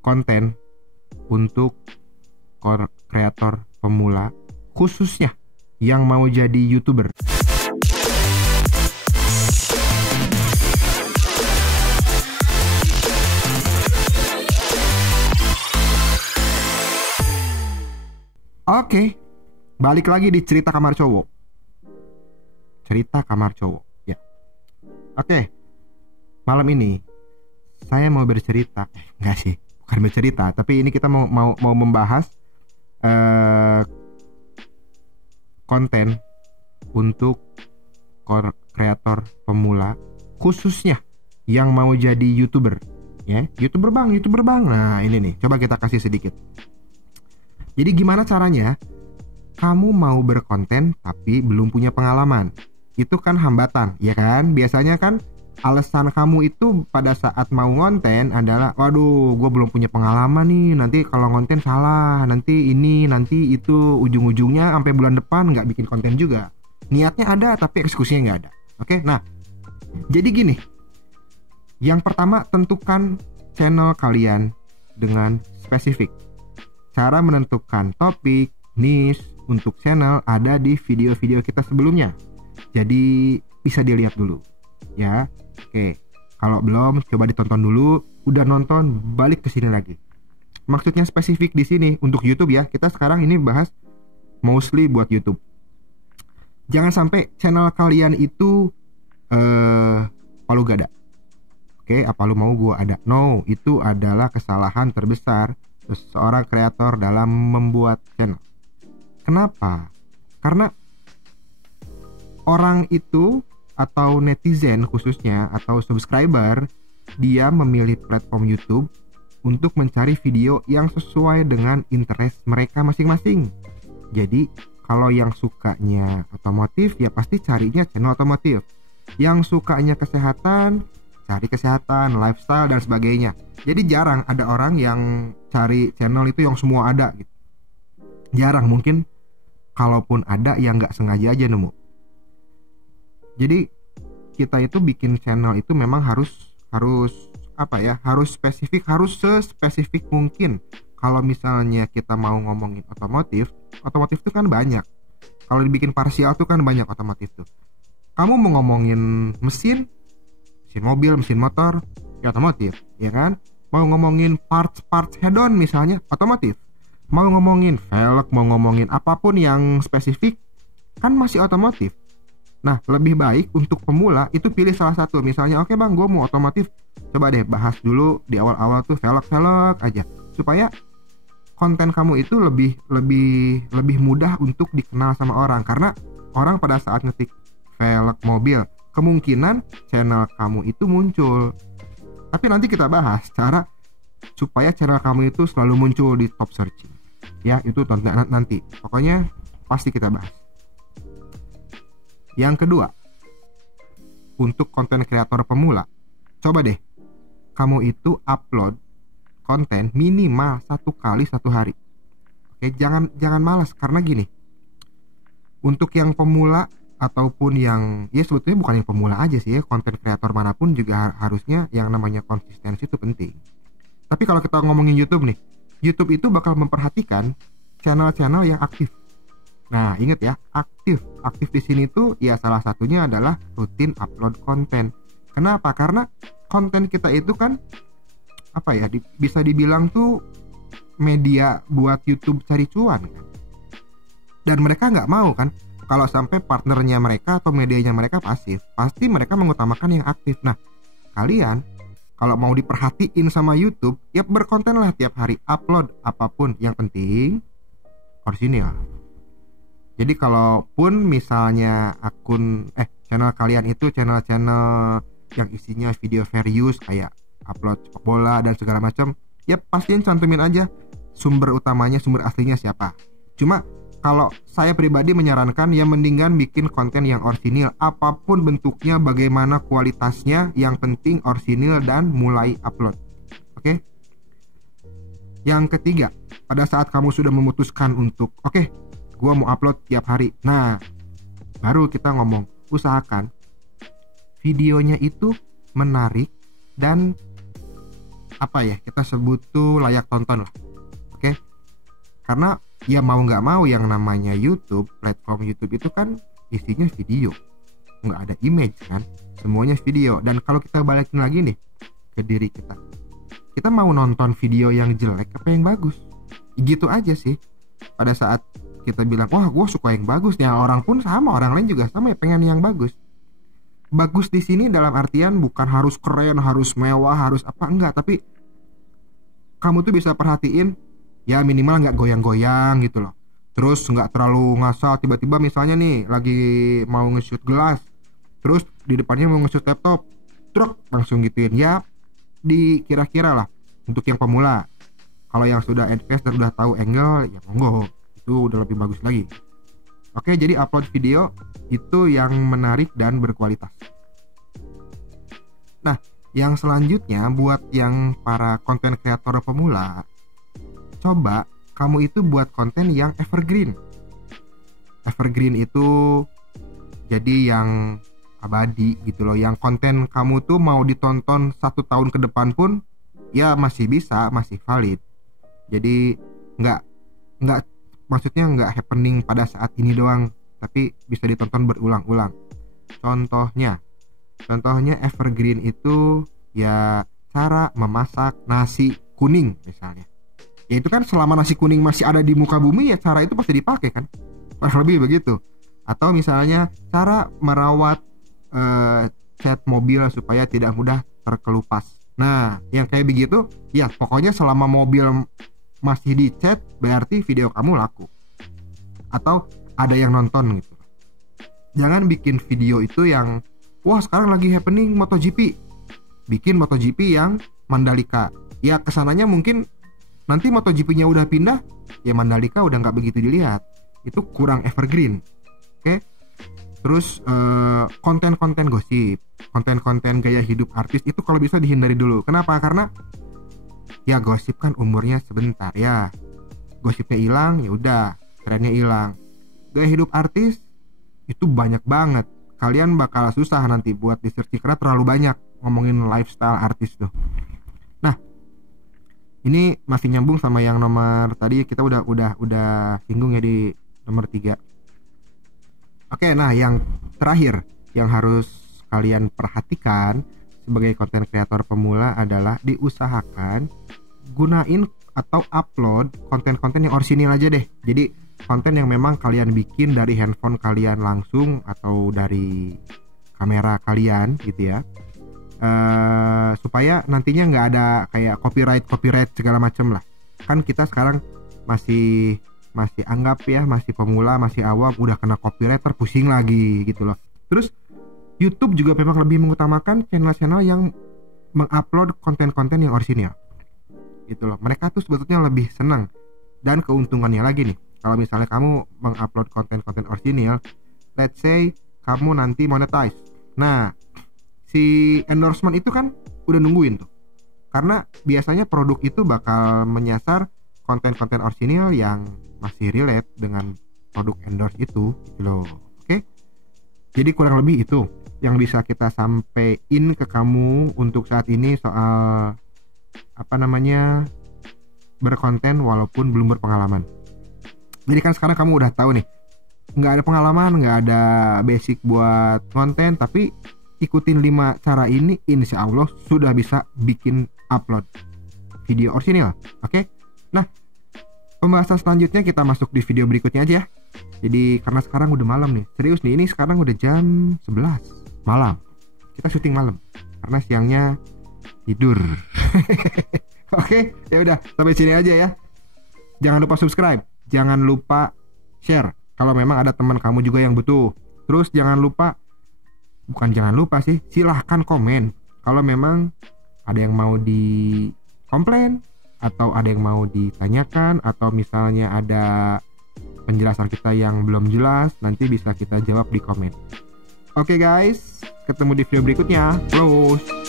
konten untuk kreator pemula, khususnya yang mau jadi YouTuber. Oke, balik lagi di cerita kamar cowok. Cerita kamar cowok, ya. Oke, malam ini saya mau bercerita. Enggak sih, bukan bercerita, tapi ini kita mau membahas konten untuk kreator pemula, khususnya yang mau jadi YouTuber. Ya, YouTuber bang. Nah ini nih, coba kita kasih sedikit. Jadi gimana caranya kamu mau berkonten tapi belum punya pengalaman? Itu kan hambatan, ya kan? Biasanya kan alasan kamu itu pada saat mau konten adalah, waduh, gue belum punya pengalaman nih, nanti kalau konten salah, nanti ini, nanti itu, ujung-ujungnya sampai bulan depan nggak bikin konten juga. Niatnya ada tapi eksekusinya nggak ada. Oke, nah, jadi gini. Yang pertama, tentukan channel kalian dengan spesifik. Cara menentukan topik, niche untuk channel ada di video-video kita sebelumnya. Jadi bisa dilihat dulu, ya. Oke, kalau belum coba ditonton dulu. Udah nonton, balik ke sini lagi. Maksudnya spesifik di sini untuk YouTube ya. Kita sekarang ini bahas mostly buat YouTube. Jangan sampai channel kalian itu palu gada. Oke, apa lu mau gua ada? No, itu adalah kesalahan terbesar seorang kreator dalam membuat channel. Kenapa? Karena orang itu atau netizen khususnya atau subscriber, dia memilih platform YouTube untuk mencari video yang sesuai dengan interest mereka masing-masing. Jadi kalau yang sukanya otomotif ya pasti carinya channel otomotif. Yang sukanya kesehatan, cari kesehatan, lifestyle dan sebagainya. Jadi jarang ada orang yang cari channel itu yang semua ada gitu. Jarang, mungkin kalaupun ada yang nggak sengaja aja nemu. Jadi kita itu bikin channel itu memang harus spesifik, harus sespesifik mungkin. Kalau misalnya kita mau ngomongin otomotif itu kan banyak. Kalau dibikin parsial tuh kan banyak otomotif tuh. Kamu mau ngomongin mesin mobil, mesin motor, ya otomotif, ya kan? Mau ngomongin parts head-on misalnya, otomotif. Mau ngomongin velg, mau ngomongin apapun yang spesifik, kan masih otomotif. Nah, lebih baik untuk pemula itu pilih salah satu. Misalnya, oke bang, gue mau otomotif. Coba deh bahas dulu di awal-awal tuh velg aja, supaya konten kamu itu lebih mudah untuk dikenal sama orang. Karena orang pada saat ngetik velg mobil, kemungkinan channel kamu itu muncul. Tapi nanti kita bahas cara supaya channel kamu itu selalu muncul di top searching. Ya, itu nanti. Pokoknya pasti kita bahas. Yang kedua, untuk konten kreator pemula, coba deh kamu itu upload konten minimal 1 kali 1 hari. Oke, jangan malas, karena gini. Untuk yang pemula ataupun yang, ya sebetulnya bukan yang pemula aja sih ya, konten kreator manapun juga harusnya yang namanya konsistensi itu penting. Tapi kalau kita ngomongin YouTube nih, YouTube itu bakal memperhatikan channel-channel yang aktif. Nah, ingat ya, aktif di sini tuh ya salah satunya adalah rutin upload konten. Kenapa? Karena konten kita itu kan bisa dibilang tuh media buat YouTube cari cuan kan. Dan mereka nggak mau kan kalau sampai partnernya mereka atau medianya mereka pasif. Pasti mereka mengutamakan yang aktif. Nah, kalian kalau mau diperhatiin sama YouTube, ya berkontenlah tiap hari, upload apapun. Yang penting orisinil. Jadi kalaupun misalnya channel kalian itu channel yang isinya video various kayak upload sepak bola dan segala macam, ya pastiin cantumin aja sumber utamanya, sumber aslinya siapa. Cuma kalau saya pribadi menyarankan ya mendingan bikin konten yang orisinil, apapun bentuknya, bagaimana kualitasnya, yang penting orisinil dan mulai upload. Oke? Yang ketiga, pada saat kamu sudah memutuskan untuk gue mau upload tiap hari, nah baru kita ngomong, usahakan videonya itu menarik dan apa ya, kita sebut tuh layak tonton lah. Oke. Karena ya mau nggak mau yang namanya YouTube, platform YouTube itu kan isinya video, nggak ada image kan, semuanya video. Dan kalau kita balikin lagi nih ke diri kita mau nonton video yang jelek apa yang bagus? Gitu aja sih. Pada saat kita bilang wah gue suka yang bagus, ya orang pun sama, orang lain juga sama ya, pengen yang bagus. Bagus di sini dalam artian bukan harus keren, harus mewah, harus apa, enggak, tapi kamu tuh bisa perhatiin ya minimal nggak goyang-goyang gitu loh. Terus nggak terlalu ngasal, tiba-tiba misalnya nih lagi mau nge-shoot gelas, terus di depannya mau nge-shoot laptop, truk langsung gituin. Ya di kira-kira lah untuk yang pemula. Kalau yang sudah advance dan udah tahu angle ya monggo, itu udah lebih bagus lagi. Oke, jadi upload video itu yang menarik dan berkualitas. Nah, yang selanjutnya buat yang para konten kreator pemula, coba kamu itu buat konten yang evergreen. Evergreen itu jadi yang abadi gitu loh, yang konten kamu tuh mau ditonton 1 tahun ke depan pun ya masih bisa, masih valid. Jadi nggak maksudnya nggak happening pada saat ini doang, tapi bisa ditonton berulang-ulang. Contohnya evergreen itu ya cara memasak nasi kuning misalnya. Ya itu kan selama nasi kuning masih ada di muka bumi ya cara itu pasti dipakai kan, kurang lebih begitu. Atau misalnya cara merawat cat mobil supaya tidak mudah terkelupas. Nah yang kayak begitu ya pokoknya selama mobil masih dicat berarti video kamu laku atau ada yang nonton gitu. Jangan bikin video itu yang wah sekarang lagi happening MotoGP, bikin MotoGP yang Mandalika. Ya kesananya mungkin nanti MotoGP-nya udah pindah ya Mandalika udah nggak begitu dilihat, itu kurang evergreen. Oke. Terus konten-konten gosip, konten-konten gaya hidup artis itu kalau bisa dihindari dulu. Kenapa? Karena ya gosip kan umurnya sebentar ya, gosipnya hilang ya udah, trennya hilang. Gaya hidup artis itu banyak banget, kalian bakal susah nanti buat di searching karena terlalu banyak ngomongin lifestyle artis tuh. Nah ini masih nyambung sama yang nomor tadi, kita udah singgung ya di nomor 3. Oke, nah yang terakhir yang harus kalian perhatikan sebagai konten kreator pemula adalah diusahakan gunain atau upload konten-konten yang orisinil aja deh. Jadi konten yang memang kalian bikin dari handphone kalian langsung atau dari kamera kalian gitu ya, supaya nantinya nggak ada kayak copyright segala macem lah. Kan kita sekarang masih anggap ya masih pemula, masih awam, udah kena copyright terpusing lagi gitu loh. Terus YouTube juga memang lebih mengutamakan channel-channel yang mengupload konten-konten yang orisinil gitu loh. Mereka tuh sebetulnya lebih senang. Dan keuntungannya lagi nih, kalau misalnya kamu mengupload konten-konten orisinil, let's say kamu nanti monetize, nah si endorsement itu kan udah nungguin tuh, karena biasanya produk itu bakal menyasar konten-konten orisinil yang masih relate dengan produk endorse itu gitu loh. Oke, jadi kurang lebih itu yang bisa kita sampein ke kamu untuk saat ini soal berkonten walaupun belum berpengalaman. Jadi kan sekarang kamu udah tahu nih, nggak ada pengalaman, nggak ada basic buat konten, tapi ikutin 5 cara ini, insya Allah sudah bisa bikin upload video orisinil. Oke? Nah, pembahasan selanjutnya kita masuk di video berikutnya aja ya. Jadi karena sekarang udah malam nih, serius nih, ini sekarang udah jam 11 malam. Kita syuting malam karena siangnya tidur. Oke, ya udah sampai sini aja ya. Jangan lupa subscribe, jangan lupa share kalau memang ada teman kamu juga yang butuh. Terus silahkan komen kalau memang ada yang mau di komplain atau ada yang mau ditanyakan, atau misalnya ada penjelasan kita yang belum jelas, nanti bisa kita jawab di komen. Oke guys, ketemu di video berikutnya. Bros.